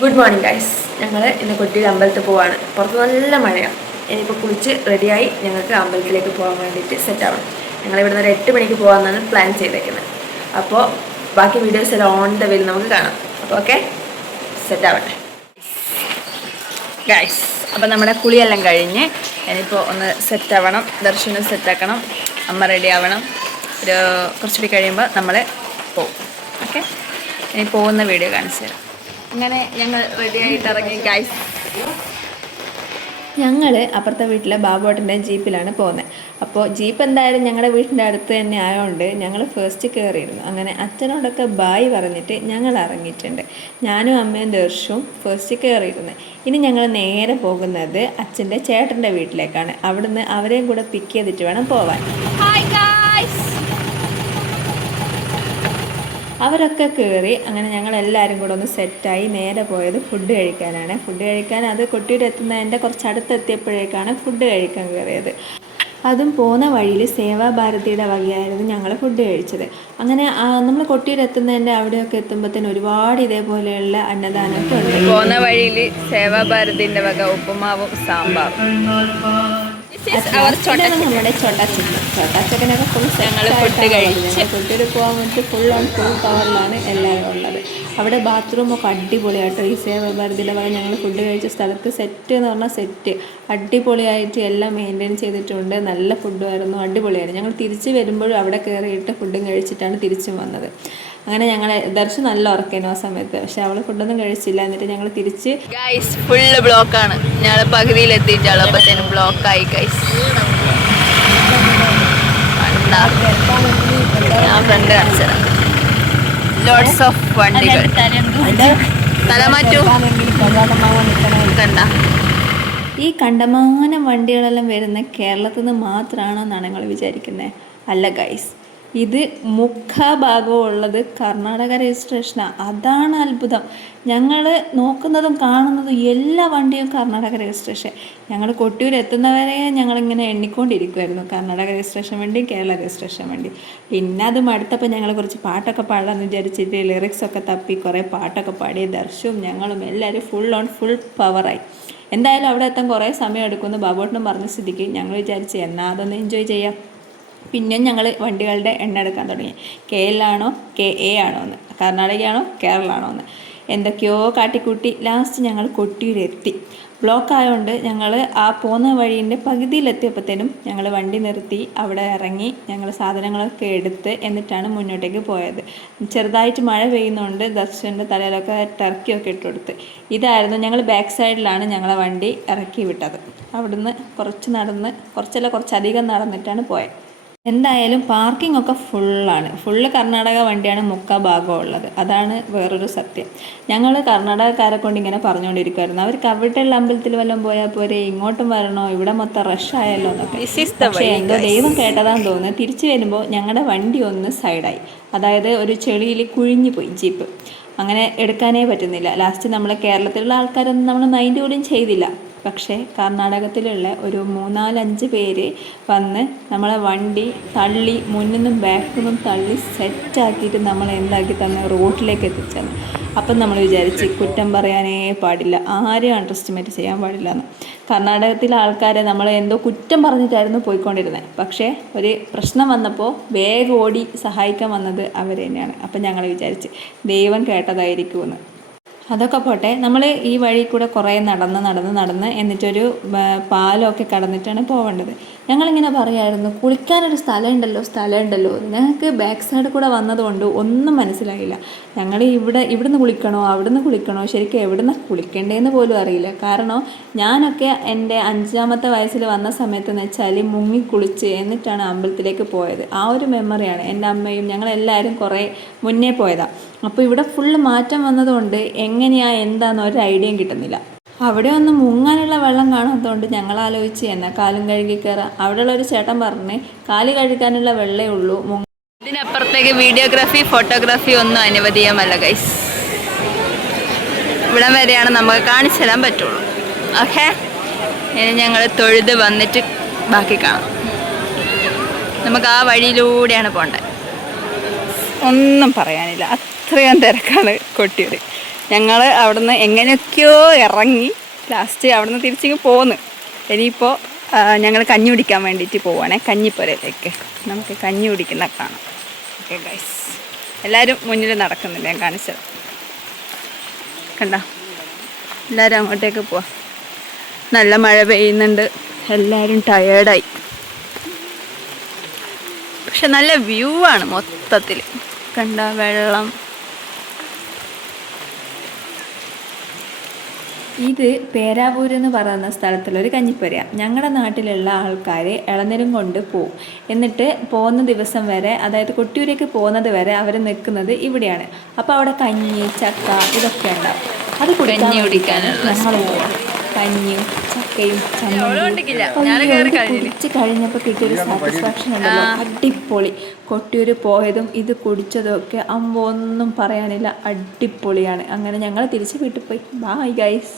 Good morning guys. ഞങ്ങൾ ഇന്ന് കൊട്ടിയിൽ അമ്പലത്തിൽ പോവാണ്. പുറത്ത് നല്ല മഴയാണ്. ഇനിയിപ്പോൾ കുളിച്ച് റെഡിയായി ഞങ്ങൾക്ക് അമ്പലത്തിലേക്ക് പോകാൻ വേണ്ടിയിട്ട് സെറ്റ് ആവണം. ഞങ്ങളിവിടെ നിന്ന് ഒരു 8 മണിക്ക് പോകാമെന്നാണ് പ്ലാൻ ചെയ്തേക്കുന്നത്. അപ്പോൾ ബാക്കി വീഡിയോസ് എല്ലാം ഓൺ ദ വേയിൽ നമുക്ക് കാണാം. അപ്പോൾ ഓക്കെ, സെറ്റ് ആവട്ടെ ഗൈസ്. അപ്പോൾ നമ്മുടെ കുളിയെല്ലാം കഴിഞ്ഞ് ഇനിയിപ്പോൾ ഒന്ന് സെറ്റ് ആവണം. ദർശനം സെറ്റാക്കണം, അമ്മ റെഡി ആവണം. ഒരു കുറച്ചുകൂടി കഴിയുമ്പോൾ നമ്മൾ പോകും. ഓക്കെ, ഇനി പോകുന്ന വീഡിയോ കാണിച്ചു തരാം. അങ്ങനെ ഞങ്ങൾ റെഡിയായിട്ട് ഇറങ്ങി ഗൈസ്. ഞങ്ങൾ അപ്പുറത്തെ വീട്ടിലെ ബാബുവേട്ടൻ്റെ ജീപ്പിലാണ് പോകുന്നത്. അപ്പോൾ ജീപ്പ് എന്തായാലും ഞങ്ങളുടെ വീടിൻ്റെ അടുത്ത് തന്നെ ആയതുകൊണ്ട് ഞങ്ങൾ ഫസ്റ്റ് കയറിയിരുന്നു. അങ്ങനെ അച്ഛനോടൊക്കെ ബായ് പറഞ്ഞിട്ട് ഞങ്ങൾ ഇറങ്ങിയിട്ടുണ്ട്. ഞാനും അമ്മയും ദർശവും ഫസ്റ്റ് കയറിയിരുന്നു. ഇനി ഞങ്ങൾ നേരെ പോകുന്നത് അച്ഛൻ്റെ ചേട്ടൻ്റെ വീട്ടിലേക്കാണ്. അവിടുന്ന് അവരെയും കൂടെ പിക്ക് ചെയ്തിട്ട് വേണം പോവാൻ. അവരൊക്കെ കയറി. അങ്ങനെ ഞങ്ങൾ എല്ലാവരും കൂടെ ഒന്ന് സെറ്റായി നേരെ പോയത് ഫുഡ് കഴിക്കാനാണ്. ഫുഡ് കഴിക്കാൻ അത് കൊട്ടിയൂർ എത്തുന്നതിൻ്റെ കുറച്ച് അടുത്തെത്തിയപ്പോഴേക്കാണ് ഫുഡ് കഴിക്കാൻ കയറിയത്. അതും പോകുന്ന വഴിയിൽ സേവാഭാരതിയുടെ വകയായിരുന്നു ഞങ്ങൾ ഫുഡ് കഴിച്ചത്. അങ്ങനെ നമ്മൾ കൊട്ടിയൂർ എത്തുന്നതിൻ്റെ അവിടെയൊക്കെ എത്തുമ്പോഴത്തേന് ഒരുപാട് ഇതേപോലെയുള്ള അന്നദാനമൊക്കെ ഉണ്ട്. പോകുന്ന വഴിയിൽ സേവാഭാരതിൻ്റെ വക ഉപ്പുമാവും സാമ്പാറും. നമ്മുടെ ചോട്ടാച്ചക്കനൊക്കെ ഫുൾ കൊട്ടിയൂർ പോകാൻ വേണ്ടി ഫുൾ പവറിലാണ് എല്ലാവരും ഉള്ളത്. അവിടെ ബാത്റൂമൊക്കെ അടിപൊളിയായിട്ടോ. ഈ സേവാഭാരതിയുടെ വക ഞങ്ങൾ ഫുഡ് കഴിച്ച സ്ഥലത്ത് സെറ്റ് എന്ന് പറഞ്ഞാൽ സെറ്റ് അടിപൊളിയായിട്ട് എല്ലാം മെയിൻറ്റെയിൻ ചെയ്തിട്ടുണ്ട്. നല്ല ഫുഡുമായിരുന്നു, അടിപൊളിയായിരുന്നു. ഞങ്ങൾ തിരിച്ച് വരുമ്പോഴും അവിടെ കയറിയിട്ട് ഫുഡും കഴിച്ചിട്ടാണ് തിരിച്ചും വന്നത്. അങ്ങനെ ഞങ്ങൾ ദർശനം നല്ല ഉറക്കേനു ആ സമയത്ത്. പക്ഷെ അവൾ ഫുഡൊന്നും കഴിച്ചില്ല. എന്നിട്ട് ഞങ്ങൾ തിരിച്ച് ഗൈസ് ഫുള്ള് ബ്ലോക്കാണ്. ഞങ്ങൾ പകുതിയിൽ എത്തിയിട്ടാണ് അപ്പത്തേനും ബ്ലോക്കായി ഗൈസ്. ഞാൻ ഫ്രണ്ട് കാണിച്ചത് ലോട്ട്സ് ഓഫ് വണ്ടികൾ തലമാറ്റു കണ്ട. ഈ കണ്ടമാനം വണ്ടികളെല്ലാം വരുന്ന കേരളത്തിൽ നിന്ന് മാത്രമാണെന്നാണ് നിങ്ങൾ വിചാരിക്കുന്നത്. അല്ല ഗൈസ്, ഇത് മുഖഭാഗവും ഉള്ളത് കർണാടക രജിസ്ട്രേഷനാണ്. അതാണ് അത്ഭുതം. ഞങ്ങൾ നോക്കുന്നതും കാണുന്നതും എല്ലാ വണ്ടിയും കർണാടക രജിസ്ട്രേഷൻ. ഞങ്ങൾ കൊട്ടിയൂർ എത്തുന്നവരെ ഞങ്ങളിങ്ങനെ എണ്ണിക്കൊണ്ടിരിക്കുമായിരുന്നു. കർണാടക രജിസ്ട്രേഷൻ വണ്ടി, കേരള രജിസ്ട്രേഷൻ വണ്ടി. പിന്നെ അത് മടുത്തപ്പോൾ ഞങ്ങൾ കുറച്ച് പാട്ടൊക്കെ പാടാമെന്ന് വിചാരിച്ചിട്ട് ലിറിക്സൊക്കെ തപ്പി കുറേ പാട്ടൊക്കെ പാടി ദർശവും ഞങ്ങളും എല്ലാവരും ഫുൾ പവറായി. എന്തായാലും അവിടെ എത്താൻ കുറേ സമയം എടുക്കുമെന്ന് ബാബുവേട്ടനും പറഞ്ഞ സ്ഥിതിക്ക് ഞങ്ങൾ വിചാരിച്ച് എന്നാൽ അതൊന്ന് എൻജോയ് ചെയ്യാം. പിന്നെയും ഞങ്ങൾ വണ്ടികളുടെ എണ്ണ എടുക്കാൻ തുടങ്ങി. KL ആണോ KA ആണോ എന്ന്, കർണാടകയാണോ കേരള ആണോ എന്ന് എന്തൊക്കെയോ കാട്ടിക്കൂട്ടി ലാസ്റ്റ് ഞങ്ങൾ കൊട്ടിയൂരെത്തി. ബ്ലോക്ക് ആയതുകൊണ്ട് ഞങ്ങൾ ആ പോകുന്ന വഴീൻ്റെ പകുതിയിലെത്തിയപ്പോഴത്തേനും ഞങ്ങൾ വണ്ടി നിർത്തി അവിടെ ഇറങ്ങി ഞങ്ങൾ സാധനങ്ങളൊക്കെ എടുത്ത് എന്നിട്ടാണ് മുന്നോട്ടേക്ക് പോയത്. ചെറുതായിട്ട് മഴ പെയ്യുന്നതുകൊണ്ട് ദർശൻ്റെ തലയിലൊക്കെ ടർക്കിയൊക്കെ ഇട്ട് കൊടുത്ത്. ഇതായിരുന്നു ഞങ്ങൾ ബാക്ക് സൈഡിലാണ് ഞങ്ങളെ വണ്ടി ഇറക്കി വിട്ടത്. അവിടുന്ന് കുറച്ചധികം നടന്നിട്ടാണ് പോയത്. എന്തായാലും പാർക്കിംഗ് ഒക്കെ ഫുള്ള് കർണാടക വണ്ടിയാണ് ഭാഗം ഉള്ളത്. അതാണ് വേറൊരു സത്യം. ഞങ്ങൾ കർണാടകക്കാരെ കൊണ്ട് ഇങ്ങനെ പറഞ്ഞുകൊണ്ടിരിക്കുമായിരുന്നു, അവർക്ക് അവിടെയുള്ള അമ്പലത്തിൽ വല്ലതും പോയാൽ പോരെ, ഇങ്ങോട്ടും വരണോ, ഇവിടെ മൊത്തം റഷ് ആയല്ലോ എന്നൊക്കെ. പക്ഷേ എന്തോ ദൈവം കേട്ടതാന്ന് തോന്നുന്നു. തിരിച്ചു വരുമ്പോൾ ഞങ്ങളുടെ വണ്ടി ഒന്ന് സൈഡായി. അതായത് ഒരു ചെളിയിൽ കുഴിഞ്ഞു പോയി ജീപ്പ്. അങ്ങനെ എടുക്കാനേ പറ്റുന്നില്ല. ലാസ്റ്റ് നമ്മളെ കേരളത്തിലുള്ള ആൾക്കാരൊന്നും നമ്മൾ മൈൻഡ് പോലും ചെയ്തില്ല. പക്ഷേ കർണാടകത്തിലുള്ള ഒരു 3-4-5 പേര് വന്ന് നമ്മളെ വണ്ടി തള്ളി മുന്നിൽ നിന്നും ബാക്കിൽ നിന്നും തള്ളി സെറ്റാക്കിയിട്ട് നമ്മളെ എന്താക്കി തന്നെ റോഡിലേക്ക് എത്തിച്ചത്. അപ്പം നമ്മൾ വിചാരിച്ച് കുറ്റം പറയാനേ പാടില്ല, ആരെയും അണ്ടർ എസ്റ്റിമേറ്റ് ചെയ്യാൻ പാടില്ല എന്ന്. കർണാടകത്തിലെ ആൾക്കാരെ നമ്മൾ എന്തോ കുറ്റം പറഞ്ഞിട്ടായിരുന്നു പോയിക്കൊണ്ടിരുന്നത്. പക്ഷേ ഒരു പ്രശ്നം വന്നപ്പോൾ വേഗം ഓടി സഹായിക്കാൻ വന്നത് അവർ തന്നെയാണ്. അപ്പം ഞങ്ങൾ വിചാരിച്ച് ദൈവം കേട്ടതായിരിക്കുമെന്ന്. അതൊക്കെ പോട്ടെ, നമ്മൾ ഈ വഴി കൂടെ കുറേ നടന്ന് എന്നിട്ടൊരു പാലമൊക്കെ കടന്നിട്ടാണ് പോവേണ്ടത്. ഞങ്ങളിങ്ങനെ പറയായിരുന്നു കുളിക്കാനൊരു സ്ഥലമുണ്ടല്ലോ. ഞങ്ങൾക്ക് ബാക്ക് സൈഡ് കൂടെ വന്നതുകൊണ്ട് ഒന്നും മനസ്സിലായില്ല. ഞങ്ങൾ ഇവിടുന്ന് കുളിക്കണോ അവിടുന്ന് കുളിക്കണോ, ശരിക്കും എവിടുന്ന് കുളിക്കേണ്ടതെന്ന് പോലും അറിയില്ല. കാരണം ഞാനൊക്കെ എൻ്റെ 5ാമത്തെ വയസ്സിൽ വന്ന സമയത്തെന്ന് വെച്ചാൽ മുങ്ങി കുളിച്ച് എന്നിട്ടാണ് അമ്പലത്തിലേക്ക് പോയത്. ആ ഒരു മെമ്മറിയാണ്. എൻ്റെ അമ്മയും ഞങ്ങളെല്ലാവരും കുറേ മുന്നേ പോയതാണ്. അപ്പോൾ ഇവിടെ ഫുള്ള് മാറ്റം വന്നതുകൊണ്ട് എന്താണെന്ന് ഒരു ഐഡിയയും കിട്ടുന്നില്ല. അവിടെ ഒന്ന് മുങ്ങാനുള്ള വെള്ളം കാണാത്തതുകൊണ്ട് ഞങ്ങൾ ആലോചിച്ച് എന്നാൽ കാലും കഴുകി കയറാം. അവിടെയുള്ളൊരു ചേട്ടൻ പറഞ്ഞ് കാല് കഴുകാനുള്ള വെള്ളമേ ഉള്ളൂ, ഇതിനപ്പുറത്തേക്ക് വീഡിയോഗ്രാഫി ഫോട്ടോഗ്രാഫി ഒന്നും അനുവദീയമല്ല ഗൈസ്. ഇവിടം വരെയാണ് നമുക്ക് കാണിച്ചു തരാൻ പറ്റുള്ളൂ. ഓക്കെ, ഇനി ഞങ്ങൾ തൊഴുത് വന്നിട്ട് ബാക്കി കാണാം. നമുക്ക് ആ വഴിയിലൂടെയാണ് പോകേണ്ടത്. ഒന്നും പറയാനില്ല, അത്രയും തിരക്കാണ് കൊട്ടിയൂർ. ഞങ്ങൾ അവിടുന്ന് എങ്ങനെയൊക്കെയോ ഇറങ്ങി ലാസ്റ്റ് അവിടുന്ന് തിരിച്ചിങ്ങ് പോന്ന്. ഇനിയിപ്പോൾ ഞങ്ങൾ കഞ്ഞി കുടിക്കാൻ വേണ്ടിയിട്ട് പോവുകയാണേ, കഞ്ഞിപ്പുരയിലേക്ക്. നമുക്ക് കഞ്ഞി കുടിക്കുന്ന കാണാം. ഓക്കെ ഗൈസ്, എല്ലാവരും മുന്നിൽ നടക്കുന്നുണ്ട്, ഞാൻ കാണിച്ചത് കണ്ട. എല്ലാവരും അങ്ങോട്ടേക്ക് പോവാം. നല്ല മഴ പെയ്യുന്നുണ്ട്, എല്ലാവരും ടയേർഡായി. പക്ഷെ നല്ല വ്യൂ ആണ് മൊത്തത്തിൽ കണ്ട. വെള്ളം, ഇത് പേരാവൂർ എന്ന് പറയുന്ന സ്ഥലത്തുള്ളൊരു കഞ്ഞിപ്പുരയാണ്. ഞങ്ങളുടെ നാട്ടിലുള്ള ആൾക്കാർ ഇളനീരും കൊണ്ട് പോവും. എന്നിട്ട് പോകുന്ന ദിവസം വരെ, അതായത് കൊട്ടിയൂരേക്ക് പോകുന്നത് വരെ അവർ നിൽക്കുന്നത് ഇവിടെയാണ്. അപ്പോൾ അവിടെ കഞ്ഞി, ചക്ക ഇതൊക്കെ ഉണ്ടാവും. അത് കുടിക്കാനുള്ള കഞ്ഞിയും ചക്കയും കുടിച്ച് കഴിഞ്ഞപ്പോൾ കിട്ടിയൊരു സാറ്റിസ്ഫാക്ഷൻ ഉണ്ടല്ലോ, അടിപൊളി. കൊട്ടിയൂർ പോയതും ഇത് കുടിച്ചതും ഒക്കെ ഒന്നും പറയാനില്ല, അടിപൊളിയാണ്. അങ്ങനെ ഞങ്ങൾ തിരിച്ച് വീട്ടിൽ പോയി. Bye guys.